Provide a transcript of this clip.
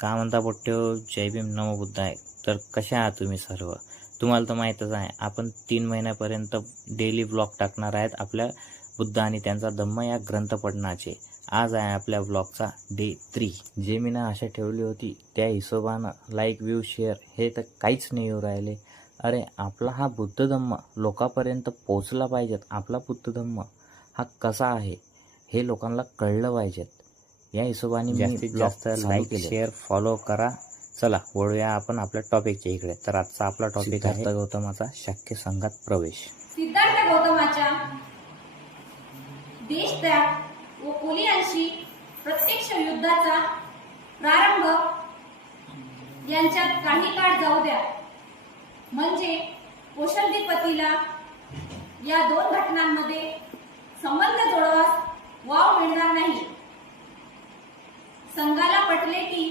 का म्हणता पोट्ट्यो जय भीम नमो बुद्धाय आहे. तर कशा आहात तुम्ही सर्व? तुम्हाला तर माहीतच आहे आपण तीन महिन्यापर्यंत डेली ब्लॉग टाकणार आहेत आपल्या बुद्ध आणि त्यांचा धम्म या ग्रंथपठणाचे. आज आहे आपल्या ब्लॉगचा डे थ्री जे मी ना आशा ठेवली होती त्या हिशोबानं लाईक व्ह्यू शेअर हे तर काहीच नाही येऊ राहिले. अरे आपला हा बुद्ध धम्म लोकांपर्यंत पोचला पाहिजेत. आपला बुद्ध धम्म हा कसा आहे हे लोकांना कळलं पाहिजेत. या हिशोबाने मी जास्तीत जास्त लाईक. शेअर फॉलो करा. चला वळूया आपण आपल्या टॉपिकच्या इकडे. तर आजचा आपला टॉपिक सिद्धार्थ आहे गौतमाचा शाक्य संघात प्रवेश. सिद्धार्थ गौतमाच्या देशत्याग व कोलियांशी प्रत्यक्ष युद्धाचा प्रारंभ यांच्यात काही काळ जाऊ द्या. म्हणजे कोशलदीपतीला या दोन घटनांमध्ये संबंध जोडवास वाढले की